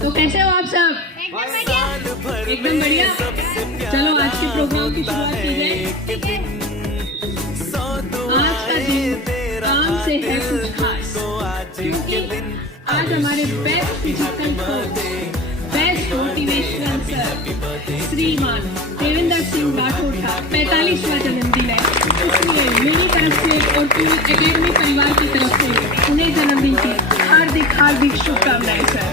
तो कैसे हो आप सब? एकदम बढ़िया। चलो आज के प्रोग्राम की शुरुआत की जाए। आज का दिन काम से है कुछ खास, क्योंकि आज हमारे best physical coach, best motivational sir श्रीमान देवेंद्र सिंह राठौड़ का 45वां जन्मदिन है। इसलिए मेरी तरफ से और पूरी एकेडमी परिवार की तरफ से उन्हें जन्मदिन की हार्दिक शुभकामनाएं सर।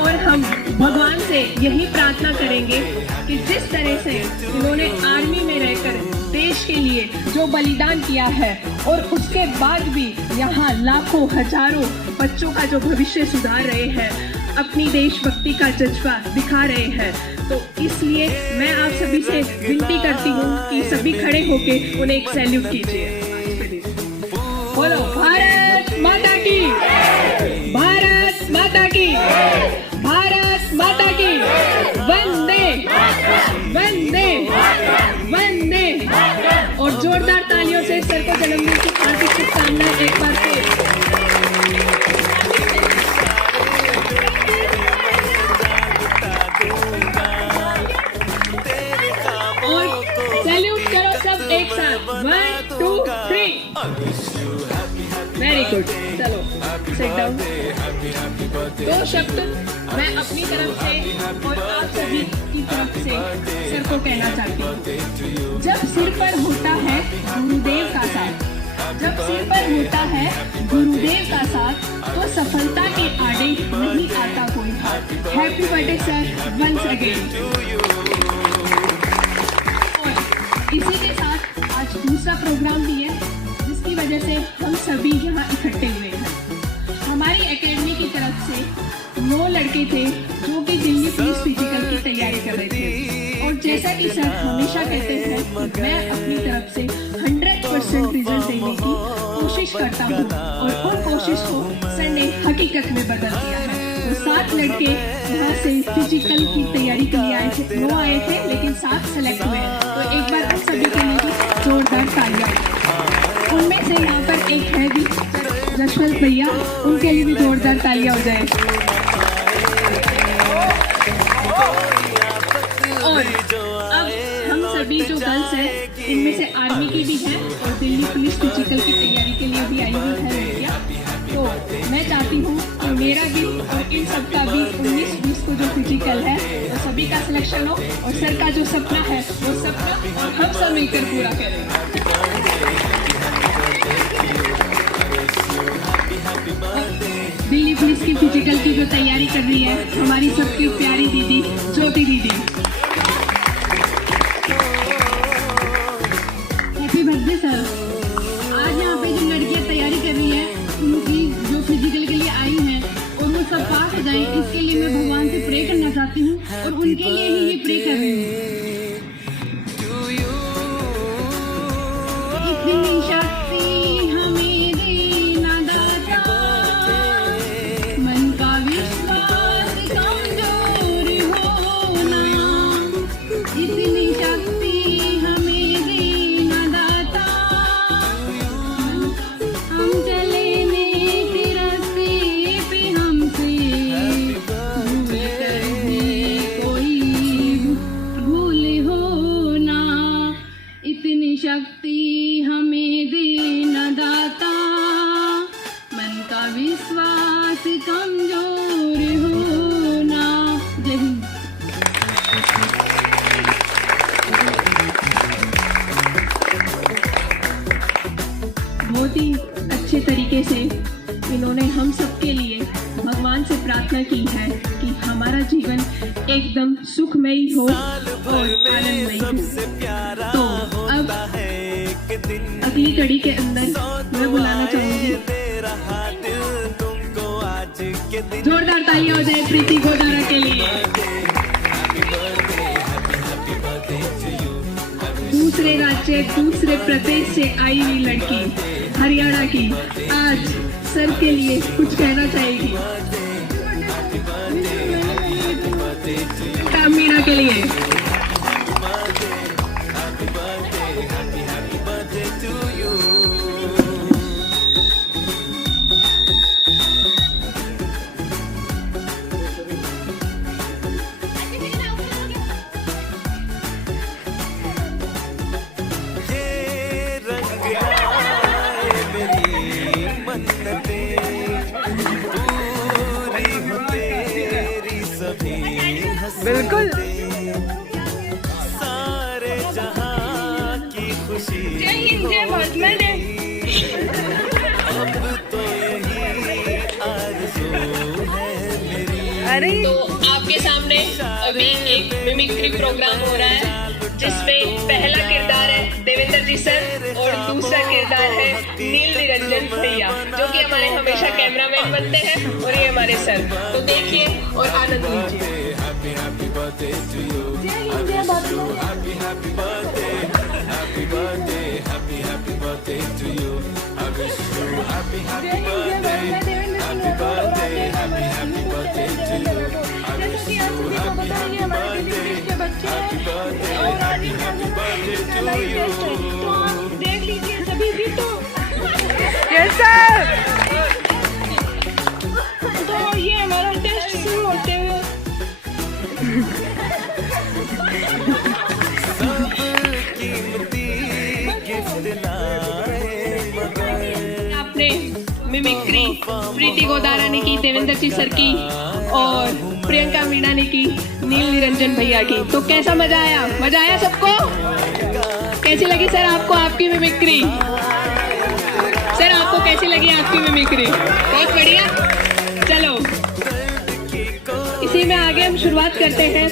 और हम भगवान से यही प्रार्थना करेंगे कि जिस तरह से इन्होंने आर्मी में रहकर देश के लिए जो बलिदान किया है और उसके बाद भी यहाँ लाखों हजारों बच्चों का जो भविष्य सुधार रहे हैं, अपनी देशभक्ति का जज्बा दिखा रहे हैं, तो इसलिए मैं आप सभी से विनती करती हूँ कि सभी खड़े होके उन्हें एक सैल्यूट कीजिए। बोलो भारत माता की, भारत माता की, भारत माता की, वंदे वंदे वंदे। और जोरदार तालियों से सर को जन्मदिन की हार्दिक शुभकामनाएं एक बार से। और सैल्यूट करो सब एक साथ। 1 2 3। Very good. चलो सिट डाउन। 2 शब्द मैं अपनी तरफ से और आप सभी की तरफ से सर को कहना चाहती हूँ। जब सिर पर होता है गुरुदेव का साथ, जब सिर पर होता है गुरुदेव का साथ, तो सफलता के आड़े नहीं आता कोई हाथ। Happy birthday sir once again. और इसी के साथ आज दूसरा प्रोग्राम भी है, जिसकी वजह से हम सभी यहाँ इकट्ठे हुए हैं। हमारी एकेडमी की तरफ से 9 लड़के थे जो कि दिल्ली पुलिस फिजिकल की तैयारी कर रहे थे। और जैसा कि सर हमेशा कहते हैं, मैं अपनी तरफ से 100% रिजल्ट देने की कोशिश करता हूँ और उन कोशिश को सर ने हकीकत में बदल दिया है। तो 7 लड़के यहाँ से फिजिकल की तैयारी के लिए आए थे। 9 आए थे लेकिन 7 सेलेक्ट हुए हैं। तो एक बार हम सभी के लिए भी जोरदार तालियां। उनमें से यहाँ पर एक है भी जशवंत भैया, उनके लिए भी जोरदार तालियां हो जाए। और अब हम सभी जो गर्ल्स हैं, इनमें से आर्मी की भी है और दिल्ली पुलिस फिजिकल की तैयारी के लिए भी आई हुई है लड़कियाँ। तो मैं चाहती हूँ कि मेरा भी और इन सब का भी 19-20 को जो फिजिकल है वो सभी का सिलेक्शन हो और सर का जो सपना है वो सपना और हम सब मिलकर पूरा करें। दिल्ली पुलिस की फिजिकल की जो तैयारी कर रही है हमारी सबकी प्यारी दीदी ज्योति दीदी। Happy birthday sir. आज यहाँ पे जो लड़कियाँ तैयारी कर रही है, उनकी जो फिजिकल के लिए आई हैं और वो सब पास हो जाए, इसके लिए मैं भगवान से प्रे करना चाहती हूँ और उनके लिए ही ये प्रे कर रही हूँ। इतनी शक्ति हमें देना दाता, मन का विश्वास कमजोर होना। इतनी शक्ति हमें देना दाता, हम चले नेक रास्ते पे, हमसे भूल कर भी कोई भूल होना। इतनी शक्ति हमें देना दाता, मन का विश्वास कमजोर होना। जय हिंद। बहुत ही अच्छे तरीके से इन्होंने हम सबके लिए भगवान से प्रार्थना की है कि हमारा जीवन एकदम सुखमयी हो और आनंदमयी हो। तो अब अगली कड़ी के अंदर मैं बुलाना चाहूंगी, जोरदार तालियां हो जाए प्रीति गोदारा के लिए। दूसरे राज्य दूसरे प्रदेश से आई हुई लड़की, हरियाणा की, आज सर के लिए कुछ कहना चाहेगी। मीरा के लिए बिल्कुल सारे जहां की खुशी जय हिंद जय भारत। मैंने अब तो यही आरज़ू है मेरी। अरे तो आपके सामने अभी एक मिमिक्री प्रोग्राम हो रहा है जिसमें पहला किरदार है देवेंद्र जी सर और दूसरा किरदार है नील निरंजन भैया, जो कि हमारे हमेशा कैमरामैन बनते हैं और ये हमारे सर। तो देखिए और आनंद लीजिए। Happy happy birthday to you. I wish you happy happy birthday. Happy birthday, happy birthday to you. I wish you happy happy birthday. Happy birthday, happy birthday to you. I wish you happy happy birthday. Happy birthday, happy birthday to you. देख लीजिए सभी भी तो yes sir. तो ये हमारा test शुरू होते हुए सब कीमती गिफ्ट लाए मगर आपने मिमिक्री प्रीति गोदारा ने की देवेंद्र जी सर की और प्रियंका मीणा ने की नील निरंजन भैया की। तो कैसा मजा आया? मजा आया सबको? कैसी लगी सर आपको आपकी मिमिक्री? सर आपको कैसी लगी आपकी मिमिक्री? बहुत बढ़िया। चलो इसी में आगे हम शुरुआत करते हैं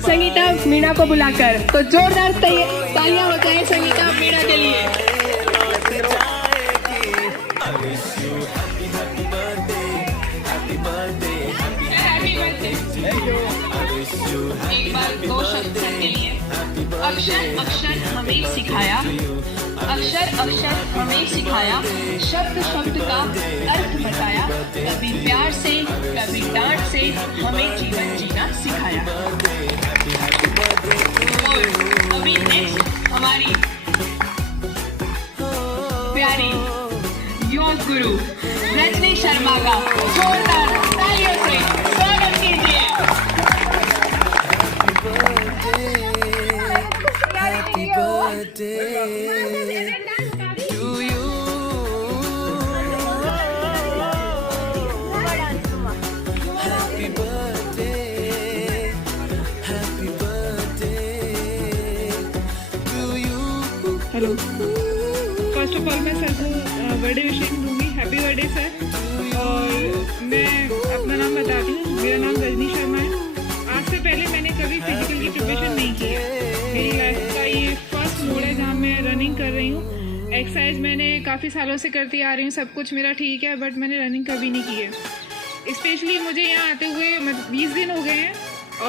संगीता मीणा को बुलाकर। तो जोरदार तालियां हो जाए संगीता मीणा के लिए। एक बार दो शब्द के लिए। अक्षर अक्षर हमें सिखाया, अक्षर अक्षर हमें सिखाया, शब्द शब्द का अर्थ बताया, कभी प्यार से कभी डांट से हमें जीवन जीना सिखाया। और अभी नेक्स्ट हमारी प्यारी योग गुरु रजनी शर्मा का जोरदार तालियों से स्वागत कीजिए। happy birthday to you. Happy birthday, happy birthday to you. Hello, first of all मैं सर को बर्थडे विशिंग दूंगी। Happy birthday sir. और मैं अपना नाम बताती हूँ, मेरा नाम रजनी शर्मा है। आज से पहले मैंने कभी फिजिकल की प्रिपरेशन नहीं की है। मेरी लाइफ का ये फर्स्ट मोड है जहाँ मैं रनिंग कर रही हूँ। एक्सरसाइज मैंने काफ़ी सालों से करती आ रही हूँ, सब कुछ मेरा ठीक है, बट मैंने रनिंग कभी नहीं की है। स्पेशली मुझे यहाँ आते हुए 20 दिन हो गए हैं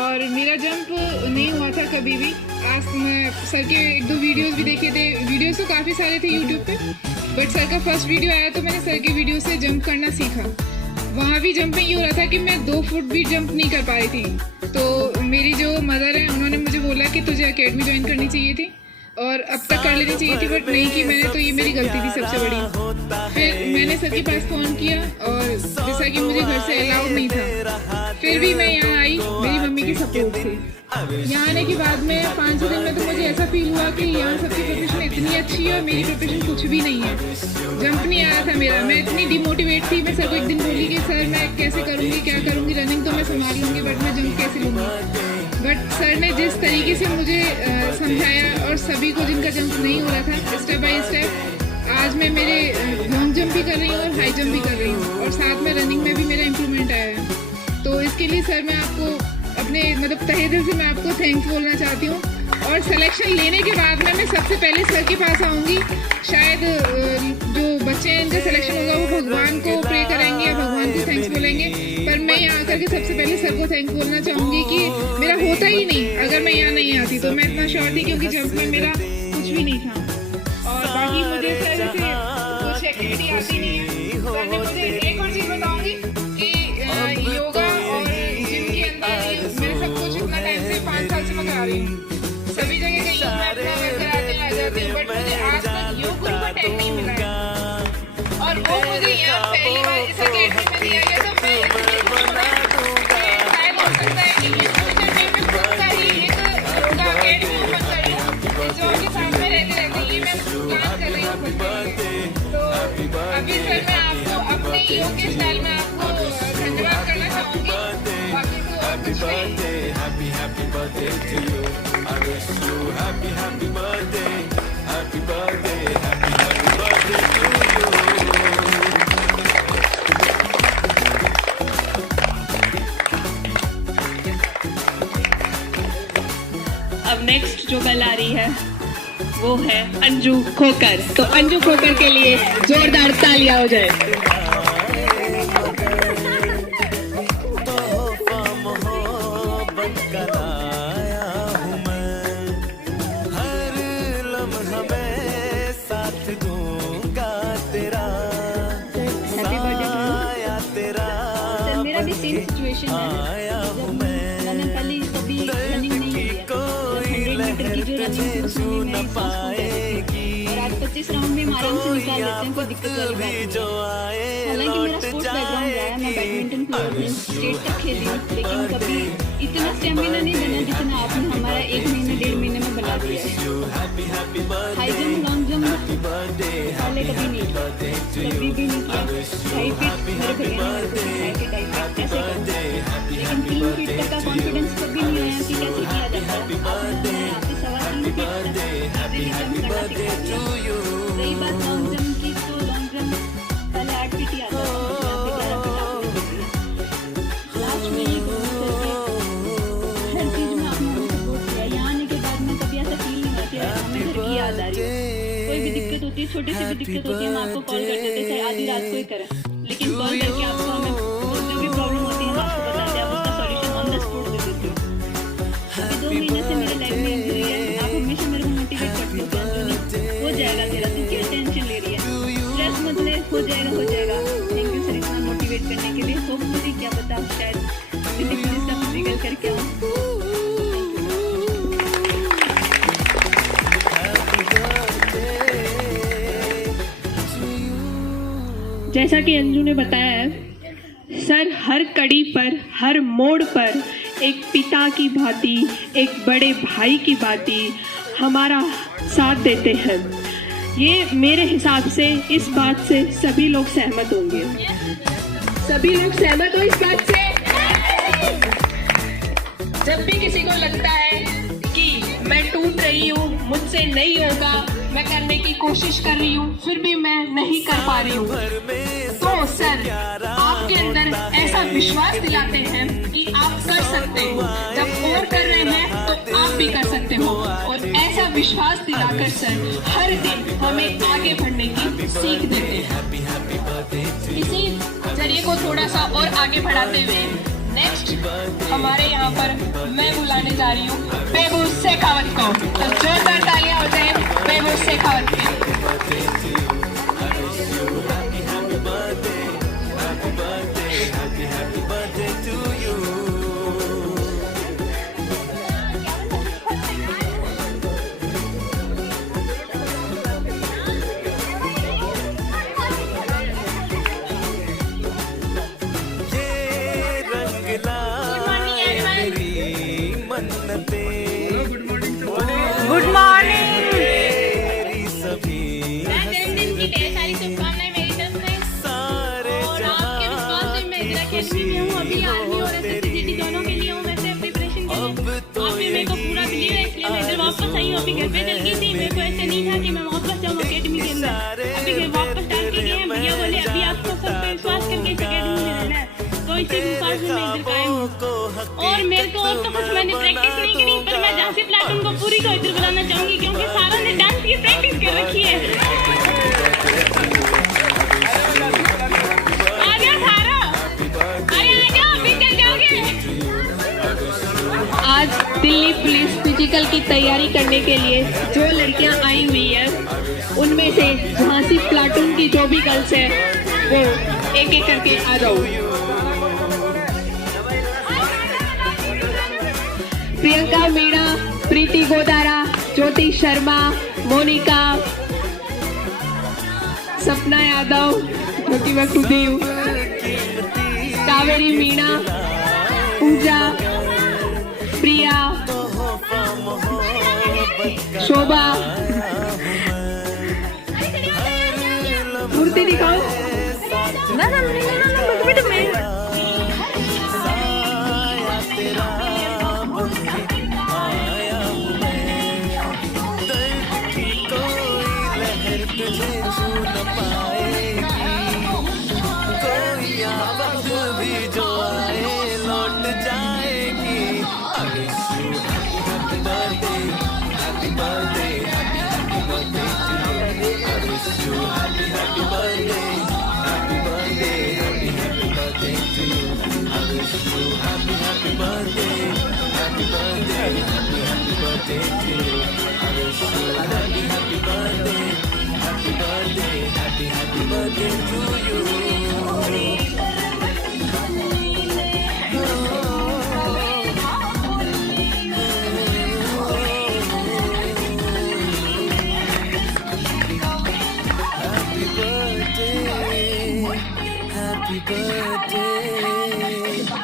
और मेरा जंप नहीं हुआ था कभी भी। आज मैं सर के 1-2 वीडियोस भी देखे थे। वीडियोस तो काफ़ी सारे थे यूट्यूब पे, बट सर का फर्स्ट वीडियो आया तो मैंने सर के वीडियो से जंप करना सीखा। वहाँ भी जंप में ये हो रहा था कि मैं 2 फुट भी जंप नहीं कर पा रही थी। तो मेरी जो मदर है उन्होंने मुझे बोला कि तुझे एकेडमी ज्वाइन करनी चाहिए थी और अब तक कर लेनी चाहिए थी, बट नहीं की मैंने। तो ये मेरी गलती थी सबसे बड़ी। फिर मैंने सर के पास फ़ोन किया और जैसा कि मुझे घर से अलाउड नहीं था, फिर भी मैं यहाँ आई मेरी मम्मी की सपोर्ट से। यहाँ आने के बाद में 5 दिन में तो मुझे ऐसा फील हुआ कि यहाँ सबकी प्रिपरेशन इतनी अच्छी है और मेरी प्रिपरेशन कुछ भी नहीं है। जंप नहीं आ रहा था मेरा, मैं इतनी डिमोटिवेट थी। मैं सर को एक दिन बोली कि सर मैं कैसे करूँगी, क्या करूँगी, रनिंग तो मैं संभाल लूँगी बट मैं जंप कैसे लूँगी। बट सर ने जिस तरीके से मुझे समझाया और सभी को जिनका जंप नहीं हो रहा था, स्टेप बाय स्टेप आज मैं मेरे लॉन्ग जंप भी कर रही हूँ और हाई जंप भी कर रही हूँ और साथ में रनिंग में भी मेरा इम्प्रूवमेंट आया है। तो इसके लिए सर मैं आपको अपने तहे दिल से मैं आपको थैंक्स बोलना चाहती हूँ। और सिलेक्शन लेने के बाद में मैं सबसे पहले सर के पास आऊँगी। शायद जो बच्चे हैं इनका सिलेक्शन होगा वो भगवान को प्रे करेंगे या भगवान को थैंक्स बोलेंगे, पर मैं यहाँ आकर के सबसे पहले सर को थैंक्स बोलना चाहूँगी कि मेरा होता ही नहीं। अगर मैं यहाँ नहीं आती तो मैं इतना श्योर थी, क्योंकि जंप में मेरा कुछ भी नहीं था। और बाकी मुझे सर से कुछ एक्टिविटी आती नहीं है। सर ने मुझे एक और चीज़ बताऊँगी कि योगा और जिम के अंदर मैं सब कुछ इतना टाइम से 5 साल से मैं करा रही हूँ। सभी जगह गई हूँ, मैं अपना वर्क कराते आ जाती हूँ, बट मुझे आज तक योग गुरु का टैग नहीं मिला है। और वो मुझे यहाँ पहली बार इस अकेडमी में दिया गया, तो मैं इतनी खुश हूँ। शायद हो सकता है कि इस फ्यूचर में मैं खुद का ही एक योगा अकेडमी ओपन कर लूँ, जो आपके सामने रहते रहते ये मैं प्लान कर रही हूँ। happy birthday, happy birthday, happy birthday to you. I wish you happy birthday, happy birthday, happy birthday to you. अब नेक्स्ट जो बेल आ रही है वो है अंजू खोकर। तो अंजू खोकर के लिए जोरदार तालियां हो जाए। तोहफा मोहब्बत का लाया हूँ मैं, हर लम्हा मैं साथ दूंगा तेरा, साया तेरा मेरा भी सेम सिचुएशन है। आया हूँ मैंने पहले कभी रनिंग नहीं की है। 100 मीटर की जो रनिंग थी उसमें मैं एग्जॉस्ट हो गई थी। और आज 25 राउंड में हम आराम से निकाल लेते हैं, कोई दिक्कत वाली बात नहीं। हालांकि मेरा स्पोर्ट्स बैकग्राउंड रहा है, मैं बैडमिंटन प्लेयर हूँ, स्टेट तक खेली हूँ, लेकिन कभी इतना स्टेमिना नहीं बना जितना आपने हमारा 1 महीने 1.5 महीने में बना दिया है। हाई जंप लॉन्ग जंप पहले कभी नहीं किया, कभी भी नहीं किया। 2.5 फीट मेरे भैया ने मेरे को सिखाया कि 2.5 फीट कैसे करना है, लेकिन 3 फीट तक का कॉन्फिडेंस कभी नहीं आया कि कैसे किया जाता है। आपने 3.25 फीट तक इजीली जंप करना सिखा दिया। रही बात लॉन्ग जंप की, तो लॉन्ग जंप पहले 8 फीट ही आता था, लास्ट में ये हर चीज़ में आपने सपोर्ट किया। यहाँ आने के बाद में कभी ऐसा फील नहीं होती है हमें घर की याद आ रही है। कोई भी दिक्कत होती है, छोटी सी भी दिक्कत होती है, हम आपको कॉल कर देते हैं, चाहे आधी रात को ही करें, लेकिन कॉल करके आपको हमें जो भी प्रॉब्लम होती है हम आपको बताते हैं, आप उसका सॉल्यूशन ऑन द स्पॉट दे देते हो। अभी 2 महीने से मेरे लाइफ में इंजरी है, आप हमेशा मेरे को मोटिवेट करते हो कि अंजलि हो जाएगा तेरा, तू क्यों टेंशन ले रही है, स्ट्रेस मत ले, हो जाएगा हो जाएगा। थैंक यू सर इतना मोटिवेट करने के लिए। होपफुली क्या पता शायद फिजिकली सब निकल करके आऊँ। जैसा कि अंजू ने बताया है, सर हर कड़ी पर, हर मोड़ पर एक पिता की भांति, एक बड़े भाई की भांति हमारा साथ देते हैं। ये मेरे हिसाब से इस बात से सभी लोग सहमत होंगे। सभी लोग सहमत हो इस बात से? जब भी किसी को लगता है कि मैं टूट रही हूँ, मुझसे नहीं होगा, मैं करने की कोशिश कर रही हूँ, फिर भी मैं नहीं कर पा रही हूँ, तो सर आपके अंदर ऐसा विश्वास दिलाते हैं कि आप कर सकते हो। जब और कर रहे हैं तो आप भी कर सकते हो, और ऐसा विश्वास दिलाकर सर हर दिन हमें आगे बढ़ने की सीख देते हैं। इसी जरिए को थोड़ा सा और आगे बढ़ाते हुए नेक्स्ट हमारे यहाँ पर मैं बुलाने जा रही हूँ बेबू शेखावत को। तो जोरदार तालियां हो जाए बेबू शेखावत की। Good morning. जन्मदिन की ढेर सारी शुभकामनाएं मेरी तरफ से। और आपके विश्वास से मैं इंदिरा अकेडमी में हूँ, अभी आर्मी और एसएससी दोनों के लिए हूँ मैं सिर्फ प्रिपरेशन के लिए। आपने मेरे को पूरा बिलीव है, इसलिए मैं इधर वापस आई हूँ। अभी घर पे चल गई थी, मेरे को ऐसे नहीं था कि मैं वापस जाऊँ अकेडमी के अंदर। अभी घर वापस डाल के गए हैं, भैया बोले अभी आपको सब पे विश्वास करके इस अकेडमी में रहना है, तो इसी विश्वास में मैं इधर कायम हूँ। और मेरे को और तो कुछ मैंने प्रैक्टिस नहीं करी, पर मैं झांसी प्लाटून को पूरी को इधर बुलाना चाहूंगी, क्योंकि सारा ने डांस की प्रैक्टिस कर रखी है। आ जाओ सारा, अरे आ जाओ, अभी चल जाओगे। आज दिल्ली पुलिस फिजिकल की तैयारी करने के लिए जो लड़कियां आई हुई है, उनमें से झांसी प्लाटून की जो भी गर्ल्स है वो एक एक करके आ जाओ। प्रियंका मीणा, प्रीति गोदारा, ज्योति शर्मा, मोनिका, सपना यादव, जो कि मैं खुद ही हूँ, कावेरी मीणा, पूजा, प्रिया, शोभा, मूर्ति दिखाओ। भी जो आए लौट जाएगी। I wish you happy happy birthday, happy birthday, happy birthday to you. I wish you happy happy birthday, happy birthday, happy birthday to you. I wish you happy happy birthday, happy birthday, happy birthday to you. I wish you happy happy birthday, happy birthday, happy birthday to you. Happy birthday to you.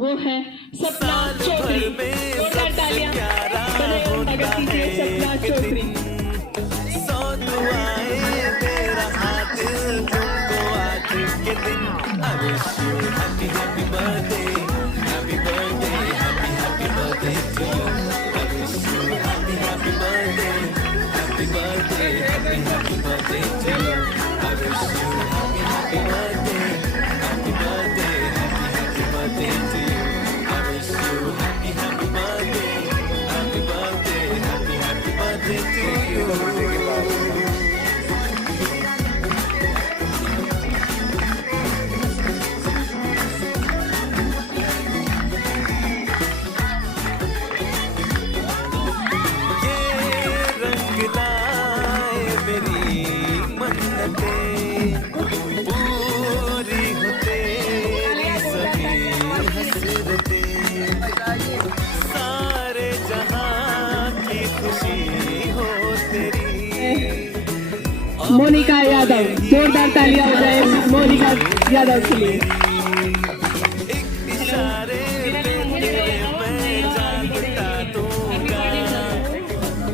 वो है सपना चौधरी। जोरदार तालियां मगर कीजिए सपना चौधरी। सौ दुआएं मेरा हाथ तुमको आज के दिन। I wish you happy happy birthday, happy birthday, happy birthday to you. I wish you happy happy birthday, happy birthday, happy birthday to you. I wish you happy happy birthday, happy birthday, happy birthday to you. I wish you happy happy birthday, happy birthday, happy birthday to you. सारे जहां की खुशी हो तेरी। मोनिका यादव, जोरदार तालियां हो जाए मोनिका यादव के लिए। इशारे मैं जानता दूंगा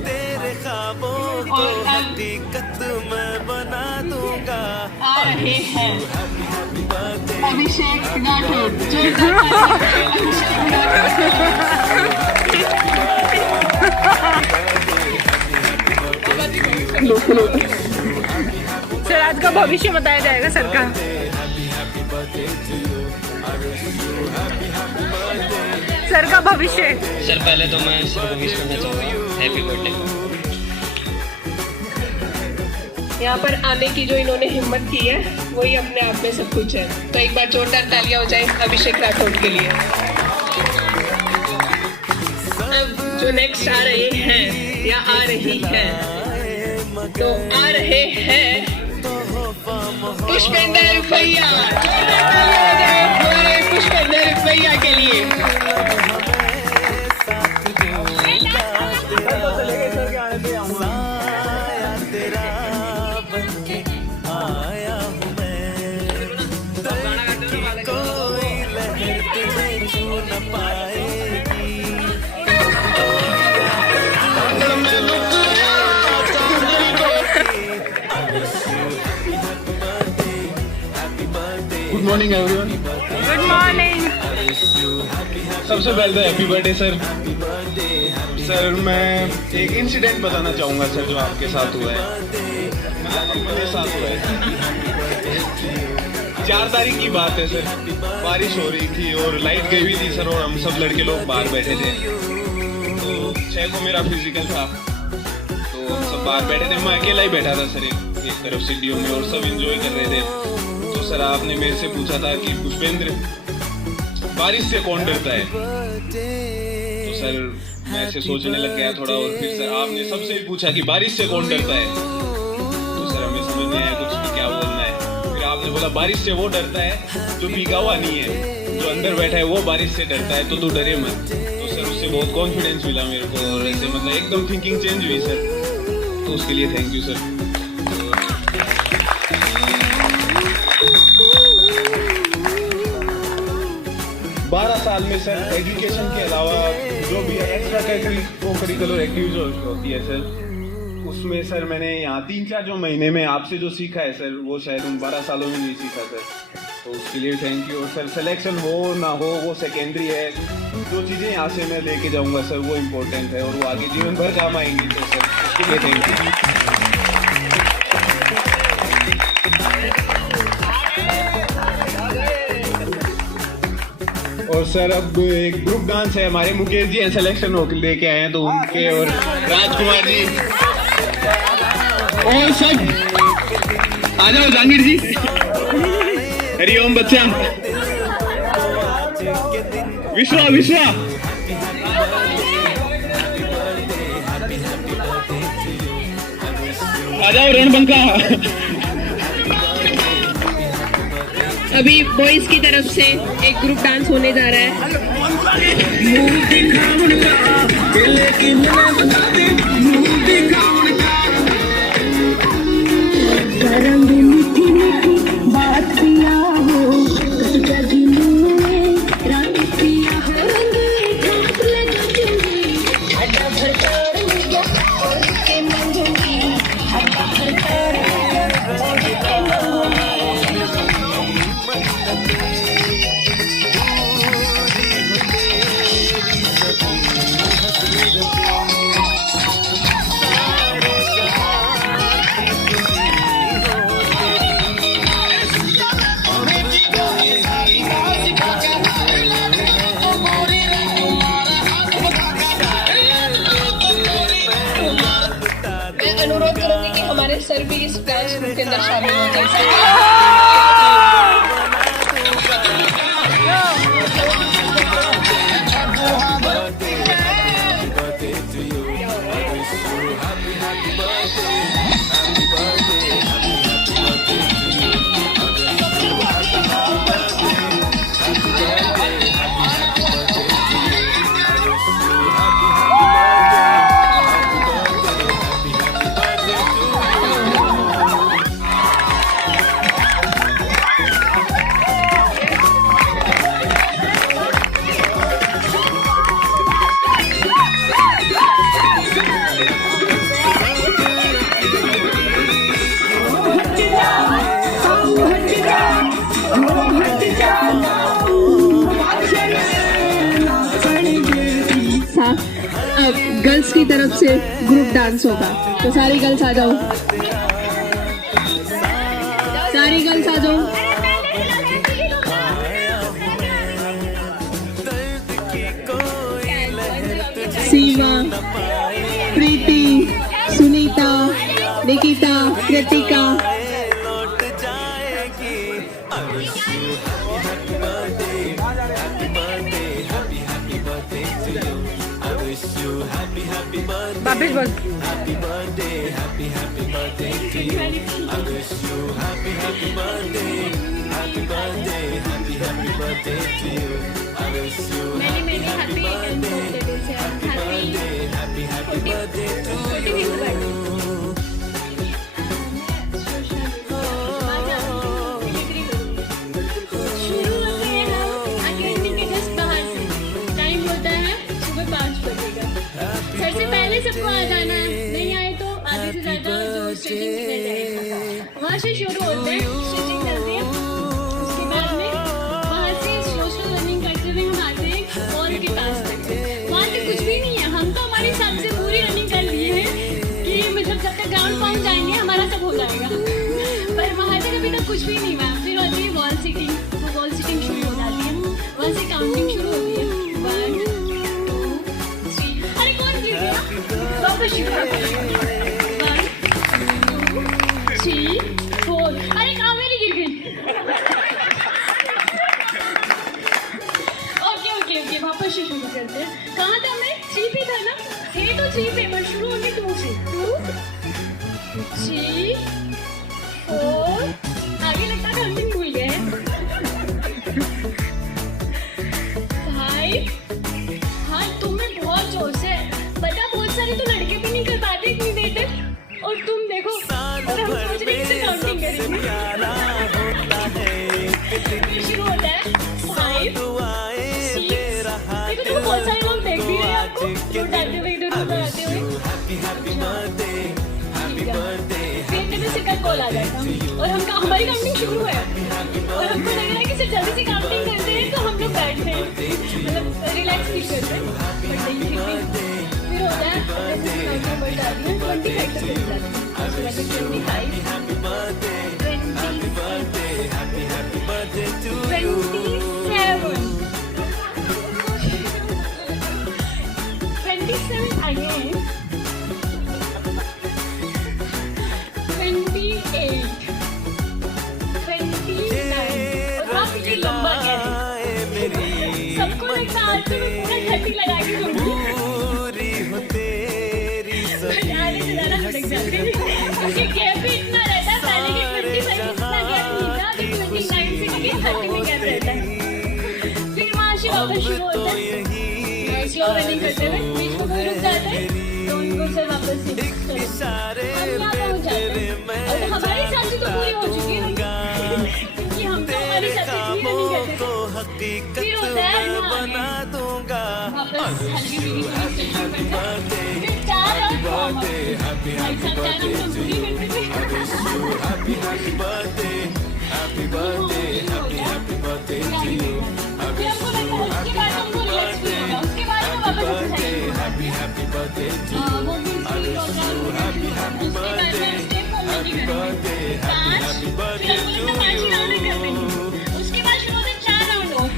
तेरे ख्वाबों को हकीकत मैं बना दूंगा। आ रहे हैं हैप्पी बर्थडे अभिषेक राठौर। जोरदार अभिषेक सर आज का भविष्य बताया जाएगा सर का। सर का भविष्य। सर पहले तो मैं सर को विश करना चाहूँगा, हैप्पी बर्थडे। यहाँ पर आने की जो इन्होंने हिम्मत की है वही अपने आप में सब कुछ है। तो एक बार जोरदार तालियां हो जाए अभिषेक राठौर के लिए। अब जो नेक्स्ट आ रहे हैं या आ रही है तो आ रहे हैं पुष्पेंद्र भैया। जोरदार तालियां हो जाए हमारे पुष्पेंद्र भैया के लिए। Good morning everyone. Good morning. सबसे पहले तो हैप्पी बर्थडे सर। सर मैं एक इंसिडेंट बताना चाहूँगा सर जो आपके साथ हुआ है, मतलब मेरे साथ हुआ है। 4 तारीख की बात है सर, बारिश हो रही थी और लाइट गई हुई थी सर, और हम सब लड़के लोग बाहर बैठे थे। तो 6 को मेरा फिजिकल था, तो हम सब बाहर बैठे थे। मैं अकेला ही बैठा था सर एक तरफ सीढ़ियों में, और सब एंजॉय कर रहे थे। तो सर आपने मेरे से पूछा था कि पुष्पेंद्र बारिश से कौन डरता है? सर मैं ऐसे सोचने लग गया थोड़ा, और फिर सर आपने सबसे पूछा कि बारिश से कौन डरता है, तो सर हमें समझ नहीं आया कुछ भी क्या बोलना है। फिर आपने बोला बारिश से वो डरता है जो भीगा हुआ नहीं है, जो अंदर बैठा है वो बारिश से डरता है, तो तू डरे मत। तो सर उससे बहुत कॉन्फिडेंस मिला मेरे को, और ऐसे मतलब एकदम थिंकिंग चेंज हुई सर, तो उसके लिए थैंक यू सर। 12 साल में सर एजुकेशन के अलावा जो भी एक्स्ट्रा करिकुलर एक्टिविटीज होती है सर, उसमें सर मैंने यहाँ 3-4 जो महीने में आपसे जो सीखा है सर, वो शायद उन 12 सालों में नहीं सीखा सर, तो उसके लिए थैंक यू। और सर सिलेक्शन हो ना हो वो सेकेंडरी है, जो चीज़ें यहाँ से मैं लेके जाऊँगा सर वो इम्पोर्टेंट है, और वो आगे जीवन भर काम आएंगी, तो सर उसके लिए थैंक यू। और सर अब एक ग्रुप डांस है, हमारे मुकेश जी सिलेक्शन हो लेके आए हैं, तो उनके और राजकुमार जी और सब आ जाओ, जहांगीर जी, हरिओम बच्चा, विश्वा विश्वा, आ जाओ रणबंका। अभी बॉयज की तरफ से एक ग्रुप डांस होने जा रहा है। बात किया हो जगी रात किया हो अड्डा भर कर लिया और के मंगूंगी, अड्डा भर कर लिया और के मंगूंगी। अनुरोध करूंगी कि हमारे सर भी इस डांस ग्रुप के अंदर शामिल हो जाए। अब गर्ल्स की तरफ से ग्रुप डांस होगा, तो सारी गर्ल्स आ जाओ, सारी गर्ल्स आ जाओ। सीमा, प्रीति, सुनीता, निकिता, कृतिका, वापिस बोल। सबको आ जाना है, नहीं आए तो आधे से ज्यादा जो स्टिचिंग रह जाएगा वहाँ से शुरू होते हैं, स्टिचिंग करते हैं, उसके बाद में वहाँ से सोशल लर्निंग करते हुए हम आते हैं और के पास तक। वहाँ से कुछ भी नहीं है, हम तो हमारे हिसाब से पूरी रनिंग कर लिए हैं कि मतलब जब तक ग्राउंड पहुँच जाएंगे हमारा सब हो जाएगा, पर वहाँ तक अभी तक कुछ भी नहीं हुआ। फिर होती है वॉल सिटिंग, तो वॉल सिटिंग शुरू हो जाती है, वहाँ से काउंटिंग शुरू होती है, 1 2 3। अरे कौन जीत गया? 1 2 3 4। अरे कहाँ मेरी गिर गई? ओके वापस से शुरू करते हैं। कहाँ था मैं? 3 पे था ना? थे तो 3 पे, पर शुरू होंगे 2 से। 2 3 4 आगे लगता है काउंटिंग भूल गए हैं। 5 हाँ तुम्हें बहुत जोर से पता, बहुत सारे तो लड़के भी नहीं कर पाते इतनी देर तक, और तुम देखो और हम सोच रहे हैं कि काउंटिंग करेंगे। फिर शुरू होता है 5 6 देखो तुम बहुत सारे लोग देख भी रहे हैं आपको डालते हुए, इधर उधर आते हुए। फिर इतने से कल कॉल आ जाएगा और हमारी काउंटिंग शुरू है, और हमको लग रहा है कि सिर्फ जल्दी से काउंटिंग करते हैं तो हम लोग बैठते हैं, मतलब रिलैक्स फील करते हैं। बट नहीं, फिर होता है 25 तक मिल जाती है, 27 again 28 29 और आप ये लंबा क्या है? सबको लगता है आज तो मैं पूरा 30 लगा के दूंगी, आने से ज़्यादा लग जाते हैं क्योंकि गैप भी इतना रहता है। पहले के 25 इतना गैप नहीं था, अभी 29 से लेके 30 में गैप रहता है। फिर वहाँ से वापस शुरू होता है स्लो रनिंग करते हुए, बीच में कोई रुक जाता है तो उनको से वापस हम यहाँ पहुँच जाते हैं। अब हमारी सांसें तो पूरी हो चुकी है क्योंकि हम तो हमारी सांसें इतनी रनिंग करते थे। फिर होता है वापस हल्की सी फिर 4 राउंड वार्म अप। भाई साहब 4 राउंड तो पूरी करते थे। फिर हमको लगता है उसके बाद हमको रिलैक्स फील होगा, उसके बाद हम वापस वो भी फील होगा। उसके बाद में स्टेप फॉलो नहीं करेंगे 5, फिर हमको लगता 5 ही राउंड कर देंगे। उसके बाद शुरू होते 4 राउंड और,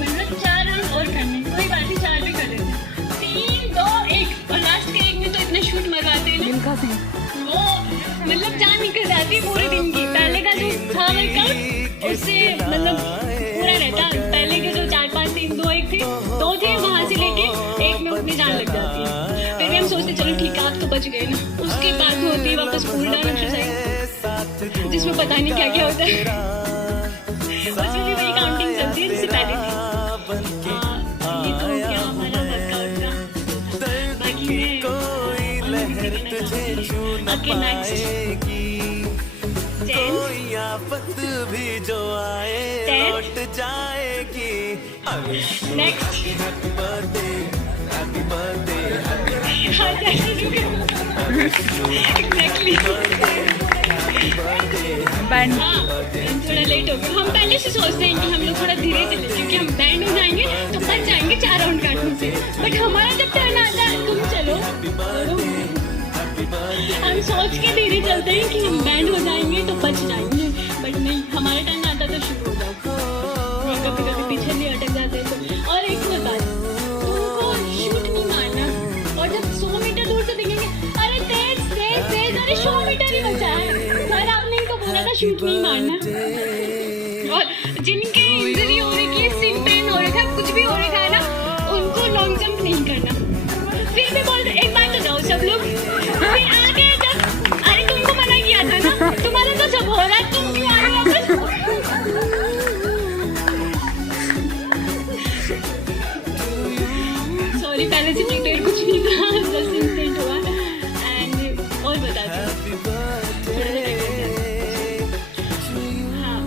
मतलब 4 राउंड और करने, कोई बात नहीं 4 भी कर लेते हैं। 3 2 1 और लास्ट के 1 में तो इतने शूट मरवाते हैं ना, वो मतलब जान निकल जाती है पूरे दिन की। पहले का जो था वर्कआउट उससे मतलब पूरा रहता, पहले के जो 4 5 3 2 1 थे 2 थे, वहाँ से लेके 1 में उतनी जान लग जाती है। फिर भी हम सोचते चलो ठीक है आप तो बच गए ना। उसके बाद में होती है वापस कूल डाउन एक्सरसाइज, जिसमें पता नहीं क्या क्या होता है, उसमें भी वही काउंटिंग चलती है जिससे पहले थी। ये तो क्या हमारा वर्कआउट था, बाकी मैं ओके नेक्स्ट 10 भी जो आए लौट जाएगी। नेक्स्ट एग्जैक्टली बैंड थोड़ा लेट हो गया। हम पहले से सोचते हैं कि हम लोग थोड़ा धीरे चले क्योंकि हम बैंड हो जाएंगे तो बच जाएंगे 4 राउंड काटने से, बट हमारा जब टर्न आता है तुम चलो हम सोच के धीरे चलते हैं कि हम बैंड हो जाएंगे तो बच जाएंगे, बट नहीं हमारा टर्न आता तो शुरू हो जाता है, कभी कभी पीछे भी अटक जाते हैं। तो और एक और बात, तुमको शूट नहीं मारना, और जब 100 मीटर दूर से दिखेंगे अरे तेज तेज तेज, अरे 100 मीटर ही बचा है, सर आपने ही तो बोला था शूट नहीं मारना। और जिनके इंजरी हो रही है, सिर पेन हो रखा है, कुछ भी हो रखा है ना, उनको लॉन्ग जंप नहीं करना। फिर भी बोल एक बार तो जाओ सब लोग, फिर आगे जब अरे तुमको मना किया था ना, तुम्हारा तो सब हो रहा है, तुम क्यों आ रहे हो वापस? सॉरी पहले से प्रिपेयर कुछ नहीं था, जस्ट इंसिडेंट हुआ। एंड और बताती हूँ हाँ,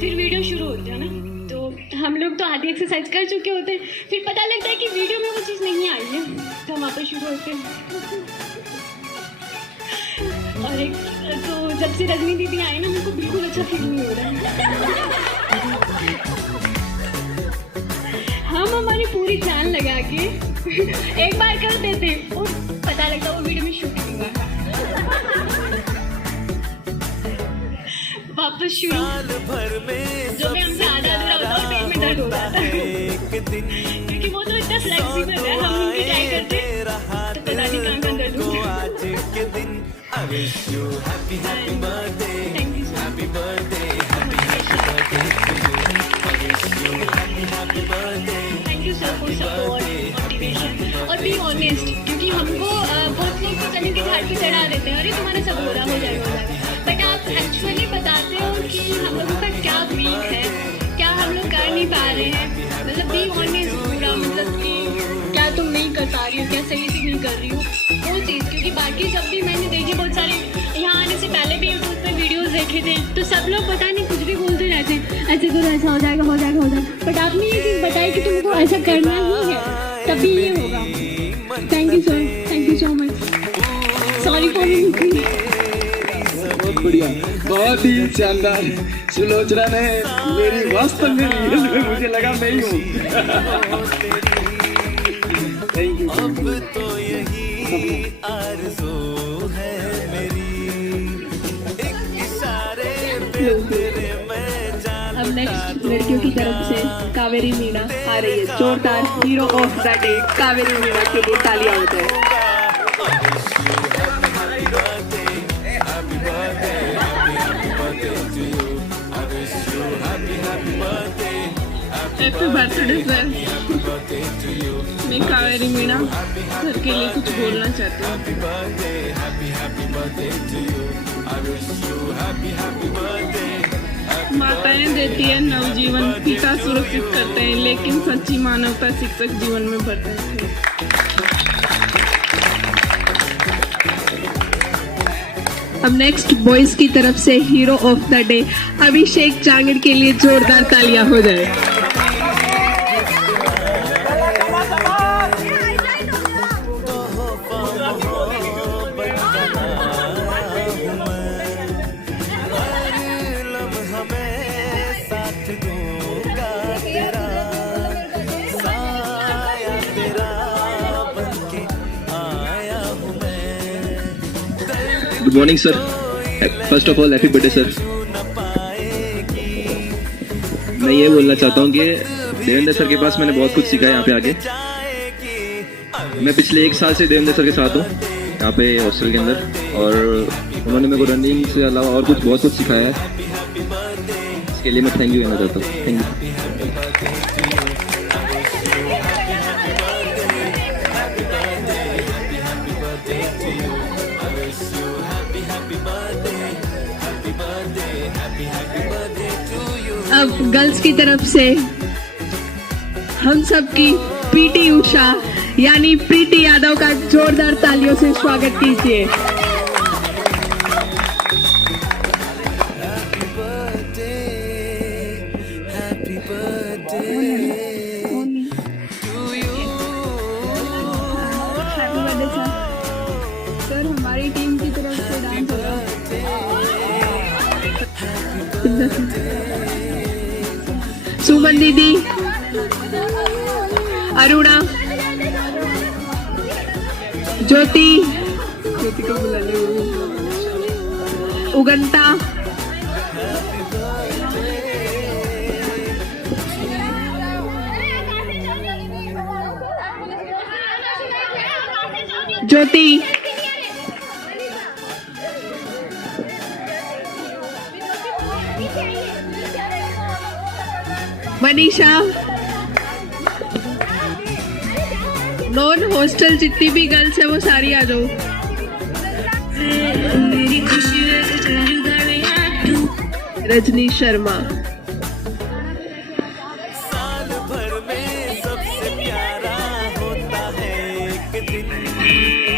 फिर वीडियो शुरू होती है ना, तो हम लोग तो आधी एक्सरसाइज कर चुके होते हैं, फिर पता लगता है कि वीडियो में वो चीज़ नहीं आई है, तो हम वापस शुरू होते हैं। और एक तो जब से रजनी दीदी आई ना, मेरे को बिल्कुल अच्छा फील नहीं हो रहा है। हम हमारी पूरी जान लगा के एक बार कर देते और पता लगता वो वीडियो में शूट नहीं हुआ। वापस शुरू, जो भी हमसे आधा अधूरा होता और पेट में दर्द होता था, क्योंकि वो तो इतना फ्लेक्सिबल है, हम उनकी ट्राई करते तो पता नहीं कहाँ कहाँ दर्द होता। Thank you so much. Thank you so हमको सपोर्ट, मोटिवेशन और बी ऑनेस्ट, क्योंकि हमको बहुत लोग तो कहीं के घाट पे चढ़ा देते हैं, अरे तुम्हारा सब हो जाएगा, बट आप एक्चुअली बताते हो कि हम लोगों का क्या वीक है, क्या हम लोग कर नहीं पा रहे हैं, मतलब बी ऑनेस्ट पूरा, मतलब कि क्या तुम नहीं कर पा रही हो, क्या सही से नहीं कर रही हो वो चीज़। क्योंकि बाकी जब भी मैंने देखी, बहुत सारे यहाँ आने से पहले भी यूट्यूब पे वीडियोस देखे थे, तो सब लोग पता नहीं कुछ भी बोलते रहते हैं, ऐसे करो ऐसा हो जाएगा, बट आपने ये चीज़ बताई कि तुमको ऐसा करना ही है, तभी ये होगा। Thank you so much, sorry for me. बहुत बढ़िया, बहुत ही शानदार। सुलोचना ने मेरी वास्तव में रियल में मुझे लगा मैं ही हूँ। Thank you. अब तो यही आरज़ू है मेरी, एक इशारे पे तेरे मैं जान। अब नेक्स्ट लड़कियों की तरफ से कावेरी मीणा आ रही है। जोरदार hero of the day Kaveri Meena के लिए तालियां हो जाए। Happy birthday sir. मैं कावेरी मीणा सर के लिए कुछ बोलना चाहती हूँ। माताएं देती है नवजीवन, पिता सुरक्षित करते हैं, लेकिन सच्ची मानवता शिक्षक जीवन में भरते हैं। अब नेक्स्ट बॉयज की तरफ से हीरो ऑफ द डे अभिषेक चांगड़ के लिए जोरदार तालियां हो जाए। Good morning sir, first of all happy birthday sir. मैं ये बोलना चाहता हूँ कि देवेंद्र सर के पास मैंने बहुत कुछ सीखा है यहाँ पे आके। मैं पिछले 1 साल से देवेंद्र सर के साथ हूँ यहाँ पे हॉस्टल के अंदर, और उन्होंने मेरे को रनिंग से अलावा और बहुत कुछ सिखाया है। इसके लिए मैं थैंक यू कहना चाहता हूँ। Thank you. अब गर्ल्स की तरफ से हम सब की पीटी उषा यानी प्रीति यादव का जोरदार तालियों से स्वागत कीजिए। Happy birthday to you। Happy birthday sir. Sir हमारी टीम की तरफ से डांस हो रहा है। सुमन दीदी, अरुणा, ज्योति को बुला ले, उगंता, ज्योति, मनीषा, नॉन हॉस्टल जितनी भी गर्ल्स है वो सारी आ जाओ। रजनी शर्मा, साल भर में सबसे प्यारा होता है एक दिन।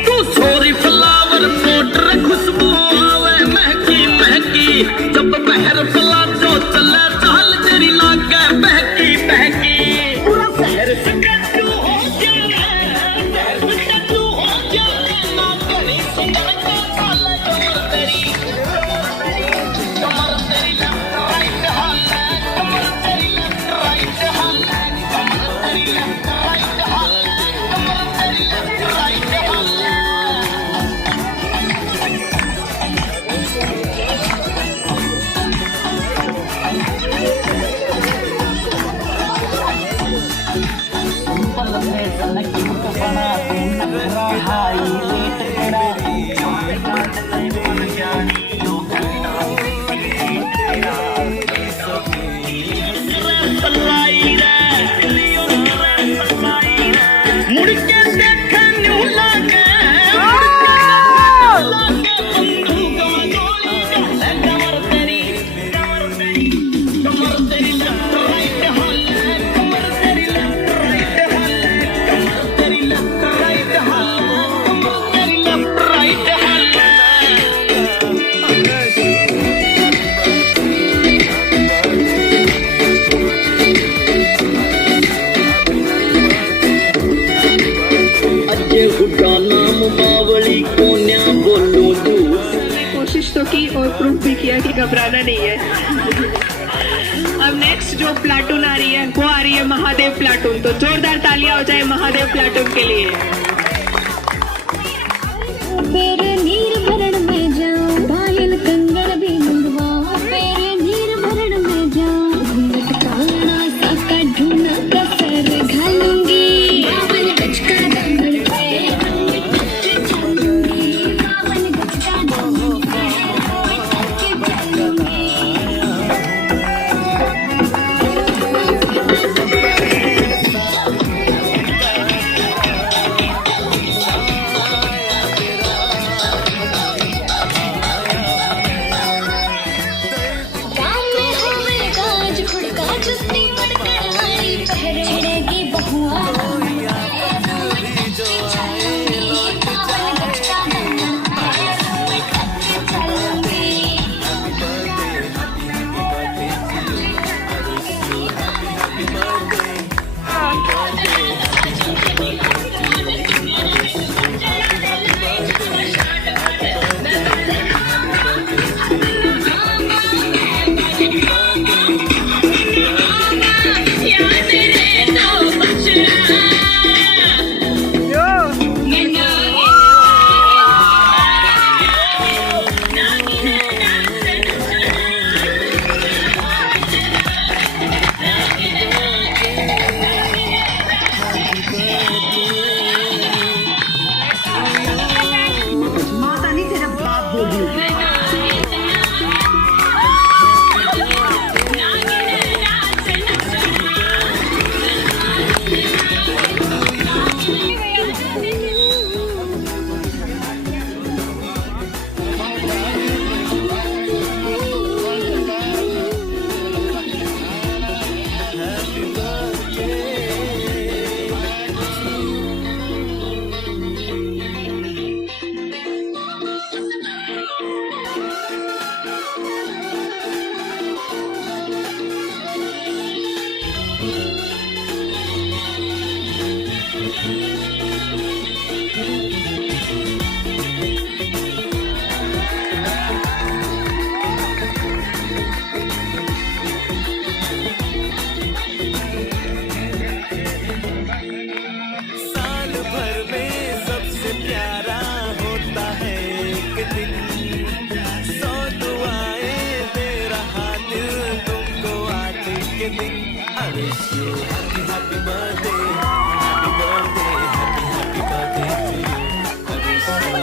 तू सोरी फ्लावर मोटर खुशबू आवे महकी महकी, जब बहर फला जो चले चाल तेरी लागे बहकी बहकी। पूरा शहर सकत्तू हो जाए, सकत्तू हो जाए, ना तेरी सुंदर को चाले कमर तेरी लेफ्ट राइट हाल है, कमर तेरी लेफ्ट राइट हाल है, कमर तेरी लेफ्ट राइट हाल है, कमर तेरी लेफ्ट राइट हाल है। Bye. मुड़ के देखे न्यू लागे कोशिश तो की और प्रूफ भी किया कि घबराना नहीं है। अब नेक्स्ट जो प्लाटून आ रही है वो आ रही है महादेव प्लाटून। तो जोरदार तालियां हो जाए महादेव प्लाटून के लिए। तेरे नीर भरण में जाऊं पायल कंगन भी मुंडवा तेरे नीर भरण में जाऊं घूंघट काला साका ढूंढ कसर घालूंगी बावन गज का दामन पे चलूंगी बावन गज का दामन पे चलूंगी।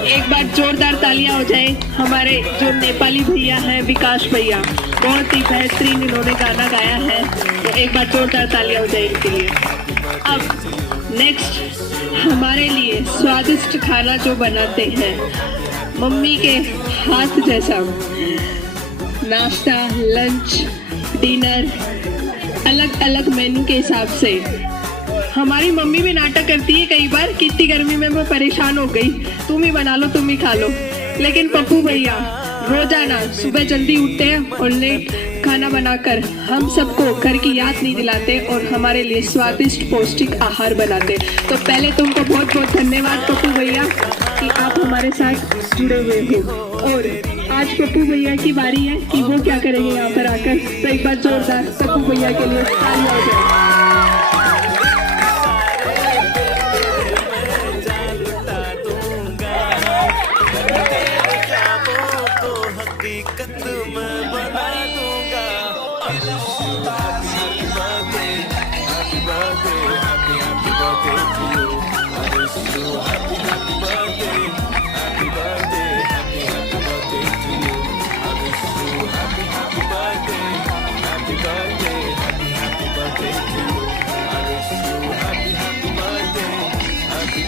एक बार जोरदार तालियां हो जाए हमारे जो नेपाली भैया हैं विकास भैया, बहुत ही बेहतरीन इन्होंने गाना गाया है। तो एक बार जोरदार तालियां हो जाए इनके लिए। अब नेक्स्ट हमारे लिए स्वादिष्ट खाना जो बनाते हैं मम्मी के हाथ जैसा, नाश्ता लंच डिनर अलग अलग मेनू के हिसाब से। हमारी मम्मी भी नाटक करती है कई बार कि इतनी गर्मी में मैं परेशान हो गई, तुम ही बना लो तुम ही खा लो। लेकिन पप्पू भैया रोजाना सुबह जल्दी उठते हैं और लेट खाना बनाकर हम सबको घर की याद नहीं दिलाते और हमारे लिए स्वादिष्ट पौष्टिक आहार बनाते। तो पहले तुमको बहुत बहुत धन्यवाद पप्पू भैया कि आप हमारे साथ जुड़े हुए हो। और आज पप्पू भैया की बारी है कि वो क्या करेंगे यहाँ पर आकर। तो एक बार जोरदार पप्पू भैया के लिए तालियां हो जाए। Happy birthday to you.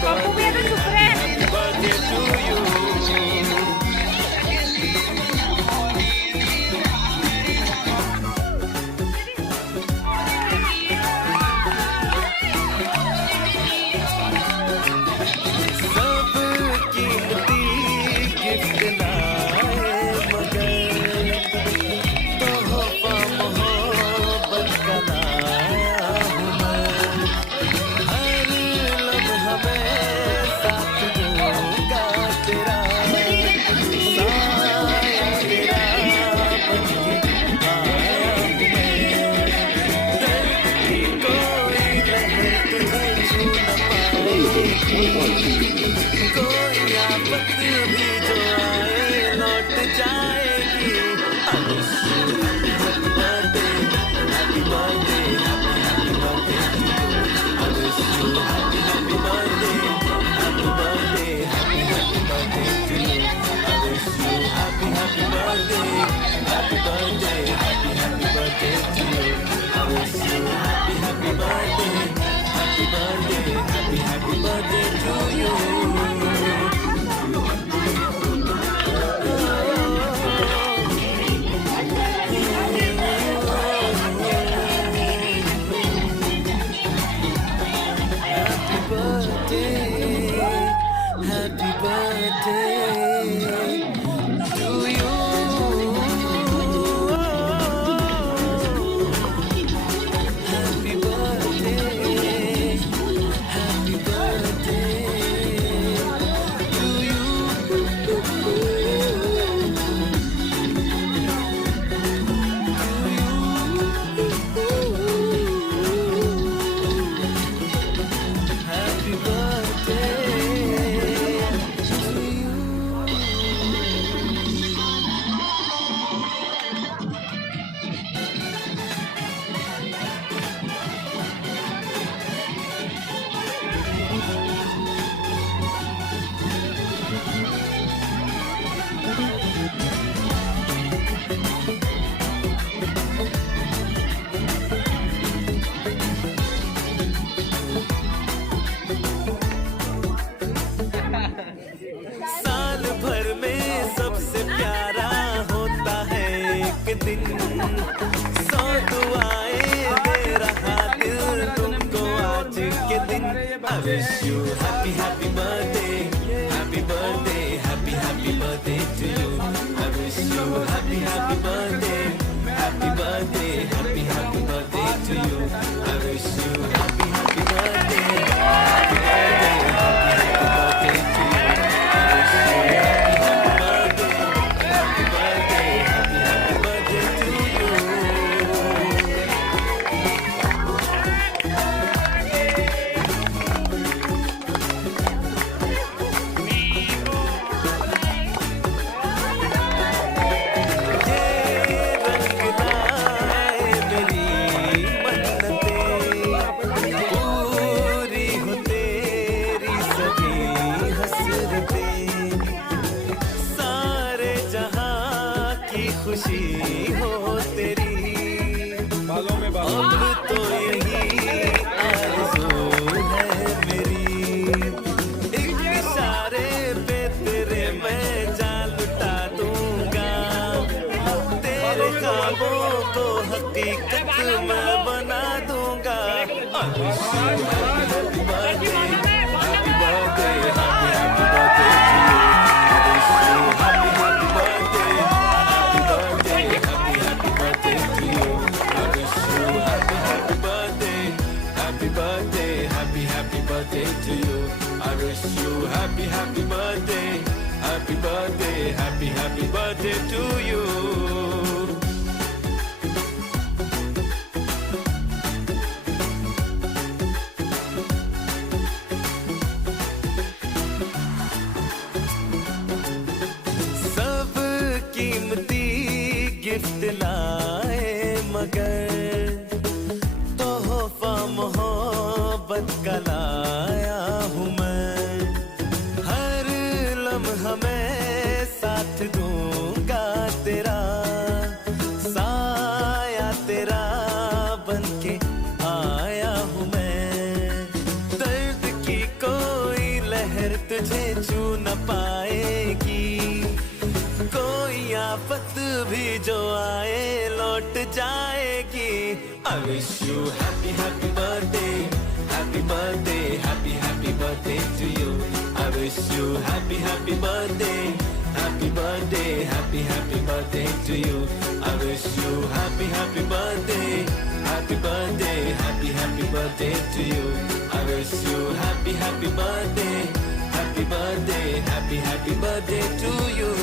Pappu भैया तो चुप रहे। birthday to you. सब कीमती गिफ्ट लाए मगर तोहफा मोहब्बत का लाया हूँ मैं। हर लम्हा मैं साथ दूंगा तेरा, साया तेरा बन के आया हूँ मैं। दर्द की कोई लहर तुझे छू न पाएगी, कोई आफत भी जो आए लौट जाएगी। I wish you happy birthday, happy birthday, happy birthday to you. I wish you happy birthday, happy birthday, happy birthday to you. I wish you happy birthday, happy birthday, happy birthday to you. I wish you happy birthday, happy birthday, happy birthday to you. Happy birthday, happy birthday to you. Happy birthday, happy birthday to you. Happy birthday to you. साल भर में सबसे प्यारा होता है एक दिन, 100 दुआएं दे रहा दिल तुमको आज के दिन। I wish you happy birthday, happy birthday, happy birthday to you. I wish you happy birthday, happy birthday, happy birthday to you. I wish you happy birthday, happy birthday, happy birthday to you. खुशी हो तेरी, अब तो यही आरज़ू है मेरी। एक इशारे पे तेरे मैं जान लुटा दूंगा, तेरे ख्वाबों को हकीकत मैं बना दूंगा। Happy birthday, happy birthday, happy birthday to you. I wish you happy birthday, happy birthday, happy birthday to you. I wish you happy birthday, happy birthday, happy birthday to you. I wish you happy birthday, happy birthday, happy birthday to you. कीमती gift लाए मगर तोहफा मोहब्बत का लाया हूँ मैं। हर लम्हा मैं साथ दूंगा तेरा, साया तेरा बनके आया हूँ मैं। दर्द की कोई लहर तुझे छू न पाएगी, कोई आफत भी जो आए लौट जाएगी। I wish you happy happy birthday, happy birthday, happy happy birthday to you. I wish you happy happy birthday, happy birthday, happy happy birthday to you. I wish you happy happy birthday, happy birthday, happy happy birthday to you. I wish you happy happy birthday, happy birthday, happy happy birthday to you.